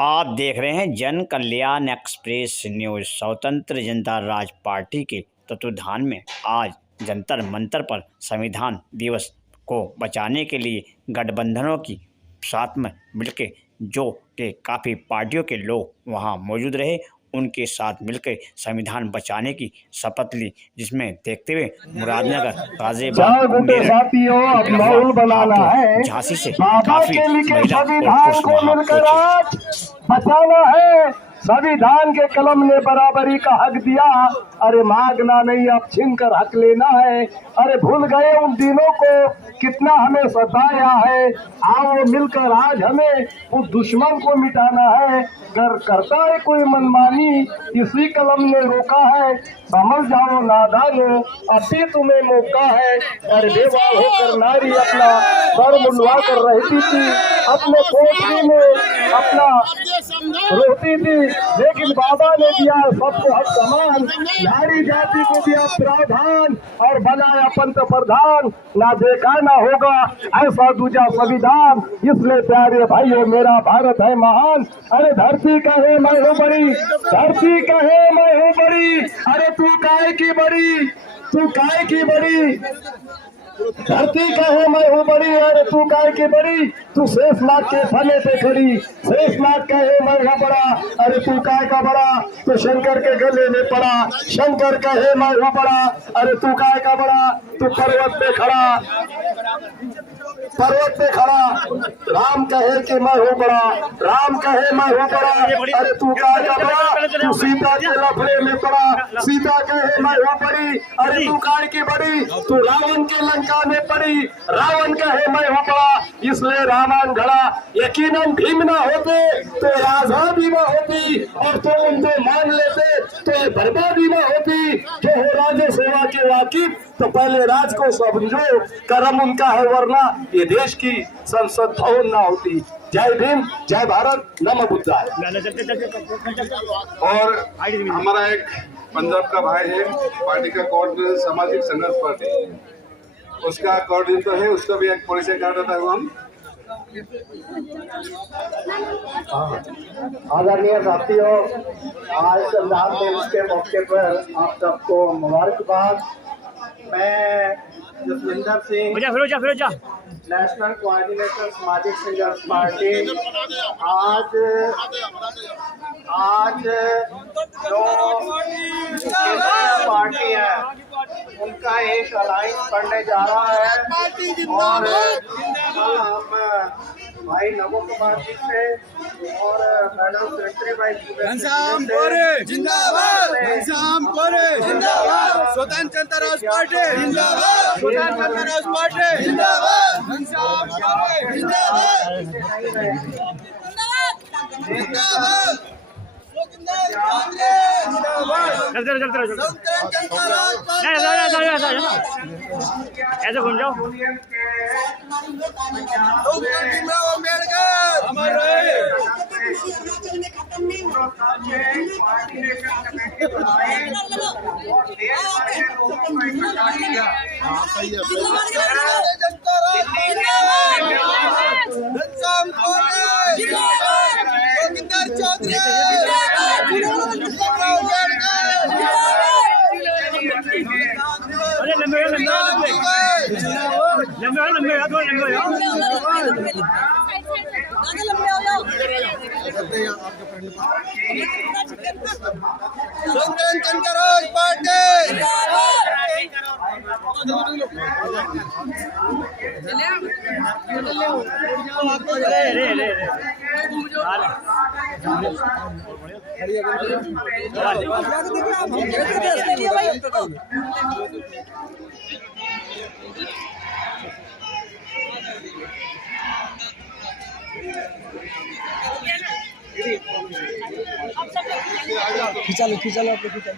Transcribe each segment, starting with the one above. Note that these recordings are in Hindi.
आप देख रहे हैं जन कल्याण एक्सप्रेस न्यूज। स्वतंत्र जनता राज पार्टी के तत्वाधान में आज जंतर मंतर पर संविधान दिवस को बचाने के लिए गठबंधनों की साथ में मिलकर जो के काफ़ी पार्टियों के लोग वहां मौजूद रहे, उनके साथ मिलकर संविधान बचाने की शपथ ली, जिसमें देखते हुए मुरादनगर, गाजियाबाद, मेरठ, झांसी से काफी महिला और पुरुष वहां पहुंचे। बचाना है, संविधान के कलम ने बराबरी का हक दिया। अरे मांगना नहीं, अब छीन कर हक लेना है। अरे भूल गए उन दिनों को, कितना हमें सताया है। आओ मिलकर आज हमें उस दुश्मन को मिटाना है। अगर करता है कोई मनमानी, इसी कलम ने रोका है। समझ जाओ नादानो, अब भी तुम्हें मौका है। अरे बेवाल होकर नारी अपना सर मुंडवा कर रहती थी, अपने कोठरी में अपना रोती थी, लेकिन बाबा ने दिया सबको हक समान। नारी जाति को दिया प्रावधान और बनाया पंत प्रधान। ना देखा ना होगा ऐसा दूजा संविधान। इसलिए प्यारे भाइयों, मेरा भारत है महान। अरे धरती कहे मैं हूँ बड़ी, धरती कहे मैं हूँ बड़ी। अरे तू काहे की बड़ी, तू काहे की बड़ी। धरती कहे मैं हूँ बड़ी, अरे तू काहे की बड़ी। तू शेषनाग के फने पे खड़ी, शेषनाग कहे मैं हूँ बड़ा, अरे तू काहे का बड़ा। तो शंकर के गले में पड़ा, शंकर कहे मैं हूँ बड़ा, अरे तू काहे का बड़ा। तू पर्वत पे खड़ा, पर्वत पे खड़ा, राम कहे कि मैं हूँ बड़ा, राम कहे मैं हूँ बड़ा, अरे तू काहे का बड़ा। तू सीता के लफड़े में पड़ा, सीता कहे मैं हूँ बड़ी, अरे तू काहे की बड़ी। तू रावण के लंका में पड़ी, रावण कहे मैं हूँ बड़ा, इसलिए रावण घड़ा। यकीनन भीम ना होते तो आजादी ना होती, और तो उनको मान लेते तो बर्बादी ना होती। जो हो राज्य सेवा के वाकिफ, तो पहले राज को समझो, कर्म उनका है, वरना ये देश की संसद भवन ना होती। जय भीम, जय भारत, नमो बुद्धाय। और हमारा एक पंजाब का भाई है, पार्टी का कोऑर्डिनेटर सामाजिक संघर्ष पार्टी, उसका कोऑर्डिनेटर है, उसका भी एक परिचय कर देता है हम। आदरणीय साथियों, आज संविधान दिवस के मौके पर आप सबको मुबारकबाद। मैं जसविंदर सिंह, नेशनल कोऑर्डिनेटर सामाजिक संघर्ष पार्टी। आज जो पार्टी है उनका एक अलायंस पढ़ने जा रहा है, और हम भाई नमो कुमार जी से और मैडम सुरेंद्र भाई जिंदाबाद, जिंदाबाद, स्वतंत्र जनता राज पार्टी जिंदाबाद, स्वतंत्र जनता राज पार्टी जिंदाबाद, जिंदाबाद, ऐसे घूम जाओ। अम्बेडकर अमर रहे। स्वतंत्र राज पार्टी खींचा लो आप लोग, खींचा।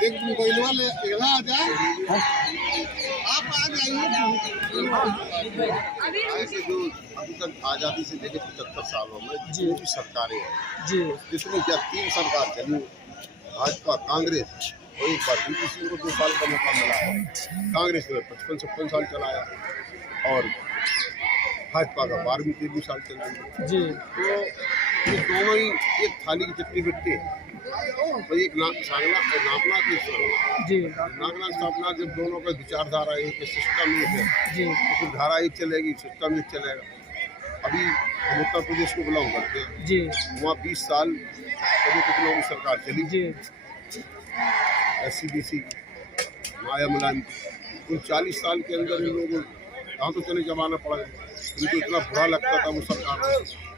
एक मोबाइल वाले आ जाए, आप आ जाइए। ऐसे जो अभी तक आज़ादी से लेकर 75 सालों में जितनी भी सरकारें हैं जी, जिसमें क्या 3 सरकार चली, भाजपा कांग्रेस, और एक बार बीपीसी को 2 साल का मौका मिला है। कांग्रेस ने 55-56 साल चलाया, और भाजपा का 12-13 साल चल रही है जी। तो ये दोनों ही एक थाली की चटनी बिकते हैं। तो एक नाकनाथ जी नागनाथ सापनाथ, जब दोनों का विचारधारा एक है, सिस्टम एक है, जी तो फिर धारा एक चलेगी, सिस्टम एक चलेगा। अभी हम उत्तर प्रदेश को बिलोंग करते हैं, जी वहाँ 20 साल कभी कुछ लोगों की सरकार चली, जी SCDC माया मुलायम, उन 40 साल के अंदर इन लोगों कहाँ तो चले जमाना पड़ा, उनको इतना बुरा लगता था वो सरकार।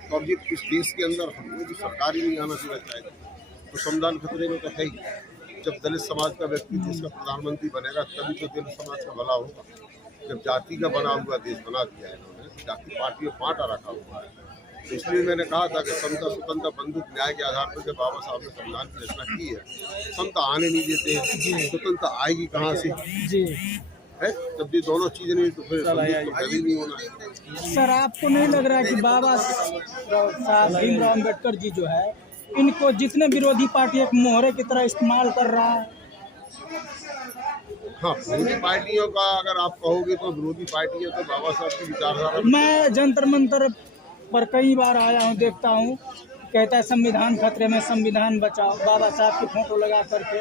तो अब ये इस देश के अंदर हम लोग सरकार ही नहीं आना देना चाहते, तो संविधान खतरे में तो है ही। जब दलित समाज का व्यक्ति देश का प्रधानमंत्री बनेगा तभी तो दलित समाज का भला होगा। जब जाति का बना हुआ देश बना दिया है इन्होंने, जाति पार्टी में बांटा रखा हुआ है, तो इसलिए मैंने कहा था कि समता स्वतंत्र बंधुक न्याय के आधार पर जब बाबा साहब ने संविधान की रचना की है, समता आने नहीं देते हैं, स्वतंत्रता आएगी कहाँ से जी। है? जब ये दोनों चीजें नहीं तो फिर बंधुक तो कभी नहीं होना है। सर आपको नहीं लग रहा है कि बाबा साहब भीमराव अम्बेडकर जी जो है इनको जितने विरोधी पार्टी एक मोहरे की तरह इस्तेमाल कर रहा है? हाँ, विरोधी पार्टियों का अगर आप कहोगे तो विरोधी पार्टी है तो बाबा साहब की विचारधारा मैं जंतर मंतर पर कई बार आया हूँ, देखता हूँ, कहता है संविधान खतरे में, संविधान बचाओ, बाबा साहब की फोटो लगा करके।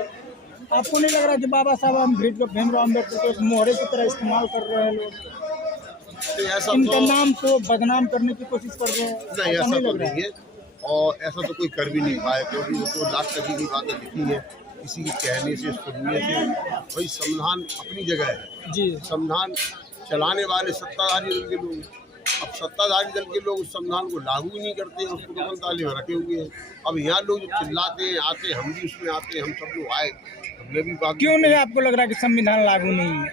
आपको नहीं लग रहा कि बाबा साहब भीमराव अम्बेडकर को एक मोहरे की तरह इस्तेमाल कर रहे हैं लोग, तो ऐसा इनके तो नाम को बदनाम करने की कोशिश कर रहे हैं? नहीं, ऐसा नहीं तो लग रहा नहीं है, और ऐसा तो कोई कर भी नहीं पाया, क्योंकि वो तो लाख टकी की बातें लिखी है, किसी के कहने से सुनने से। भाई संविधान अपनी जगह है जी संविधान चलाने वाले सत्ताधारी दल के लोग, अब सत्ताधारी दल के लोग उस संविधान को लागू ही नहीं करते हैं, उसको तो ताले में रखे हुए हैं। अब यहाँ लोग जो चिल्लाते हैं, आते, हम भी उसमें आते हैं, हम सब लोग आए, हमने भी बात। क्यों नहीं आपको लग रहा कि संविधान लागू नहीं है?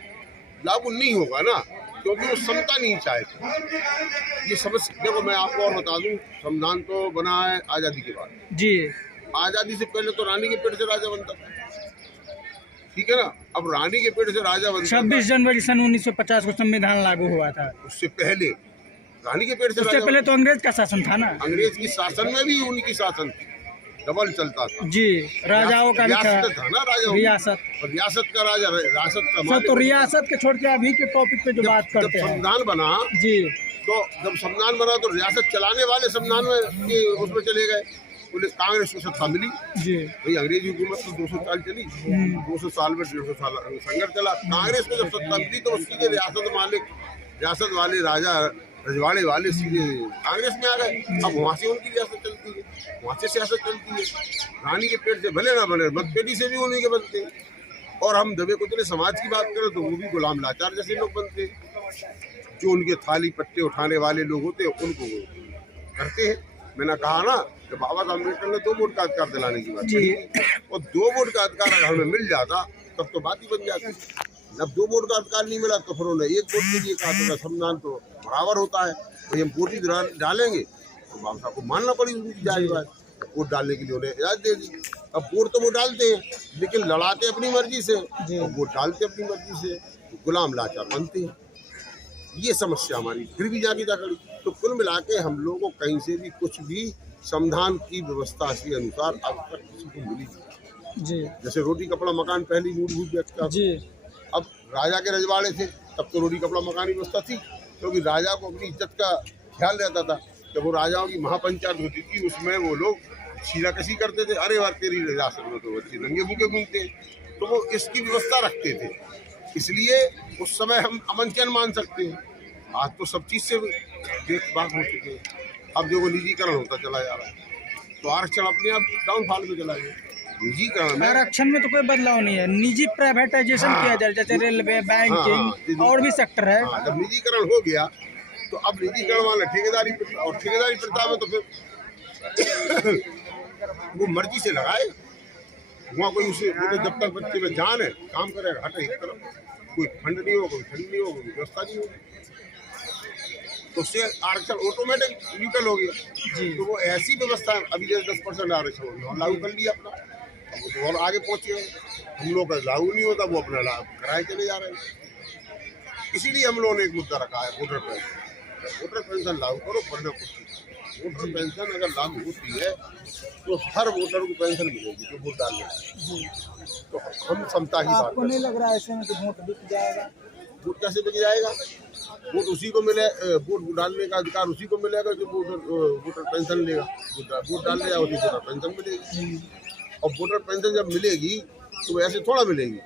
लागू नहीं होगा ना, क्योंकि वो समता नहीं चाहते। ये समझ, देखो मैं आपको और बता दूं, संविधान तो बना है आज़ादी के बाद। जी आज़ादी से पहले तो रानी के पेट से राजा बनता था, ठीक है ना। अब रानी के पेट से राजा बनता 26 जनवरी सन 1950 को संविधान लागू हुआ था। उससे पहले रानी के पेट से उससे राजा पहले तो अंग्रेज का शासन था ना। अंग्रेज की शासन में भी उनकी शासन थी, डबल चलता था जी, राजाओं का भी था, रियासत था ना, राजा रियासत। और रियासत का राजा, रियासत का सर मालिक। तो रियासत के छोड़ के अभी के टॉपिक पे जो बात जब करते हैं संविधान बना, जी, तो जब संविधान बना तो रियासत चलाने वाले संविधान में ये उसमें चले गए, बोले कांग्रेस को सत्ता मिली। जी भाई अंग्रेजी हुकूमत तो 200 साल चली, 200 साल में 150 साल संघर्ष चला। कांग्रेस को जब सत्ता मिली तो सीधे रियासत मालिक, रियासत वाले राजा, रजवाड़े वाले सीधे कांग्रेस में आ गए। अब वहाँ से उनकी रियासत चलती है, वहाँ से सियासत चलती है। रानी के पेट से भले ना बने, मतपेटी से भी उन्हीं के बनते हैं। और हम दबे कुचले समाज की बात करें तो वो भी गुलाम लाचार जैसे लोग बनते हैं, जो उनके थाली पट्टे उठाने वाले लोग होते हैं उनको वो करते हैं। मैंने कहा ना कि बाबा साहब अम्बेडकर ने 2 वोट का अधिकार दिलाने की बात की, और 2 वोट का अधिकार अगर हमें मिल जाता तब तो बात ही बन जाती। जब 2 वोट का अधिकार नहीं मिला तो फिर उन्होंने 1 वोट के लिए कहा था, संविधान तो बराबर होता है, तो हम वोट ही डालेंगे, तो बाबा साहब को मानना पड़ी उनकी जायज़ बात, वोट डालने के लिए उन्हें इजाज़त दे दी। अब वोट तो वो डालते हैं, लेकिन लड़ाते अपनी मर्जी से और वोट डालते अपनी मर्जी से, तो गुलाम लाचार बनते हैं। ये समस्या हमारी फिर भी जागी खड़ी। तो कुल मिला के हम लोगों को कहीं से भी कुछ भी संविधान की व्यवस्था के अनुसार अब तक किसी को मिली जी, जैसे रोटी कपड़ा मकान पहली मूलभूत व्यवस्था जी, अब राजा के रजवाड़े थे तब तो रोटी कपड़ा मकान की व्यवस्था थी, क्योंकि राजा को अपनी इज्जत का ख्याल रहता था। जब वो राजाओं की महापंचायत होती थी उसमें वो लोग छीनाकशी करते थे, अरे वाह तेरी रियासत में तो बच्चे नंगे भूखे घूमते, तो वो इसकी व्यवस्था रखते थे। इसलिए उस समय हम अमन चैन मान सकते हैं। आज तो सब चीज़ से देखभाल हो चुके हैं। अब जो वो निजीकरण होता चला जा रहा है, तो आरक्षण अपने आप डाउनफॉल में चला गया। निजीकरण में आरक्षण में तो कोई बदलाव नहीं है, निजी प्राइवेटाइजेशन किया जाए, जैसे रेलवे, बैंकिंग और भी सेक्टर है। हाँ, जब निजीकरण हो गया तो अब निजीकरण वाले ठेकेदारी और ठेकेदारी प्रथा में तो फिर वो मर्जी से लगाए, वहाँ कोई उसे जब तक बच्चे में जान है काम करेगा, हटे एक तरफ, कोई फंड नहीं होगा, कोई फंड नहीं होगा, कोई व्यवस्था नहीं होगी, तो उससे आरक्षण ऑटोमेटिक न्यूट्रल हो गया। तो वो ऐसी व्यवस्था अभी जैसे 10% आरक्षण लागू कर लिया अपना, अब वो तो और आगे पहुँचे। हम लोग का लागू नहीं होता, वो अपना लाभ कराए चले जा रहे हैं। इसीलिए हम लोगों ने एक मुद्दा रखा है, वोटर पेंशन। वोटर पेंशन लागू करो, वरना कुछ। वोटर पेंशन अगर लागू होती है तो हर वोटर को पेंशन मिलेगी जो वोट डालने। तो हम समता की बात आपको नहीं लग रहा है ऐसे में कि वोट बिक जाएगा? वोट कैसे बिक जाएगा? वोट उसी को मिले, वोट डालने का अधिकार उसी को मिलेगा जो वोटर पेंशन लेगा। वोट डालने जाओ तो वोटर पेंशन मिलेगी, और वोटर पेंशन जब मिलेगी तो ऐसे थोड़ा मिलेगी,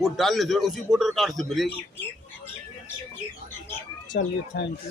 वोट डालने से उसी वोटर कार्ड से मिलेगी। चलिए, थैंक यू।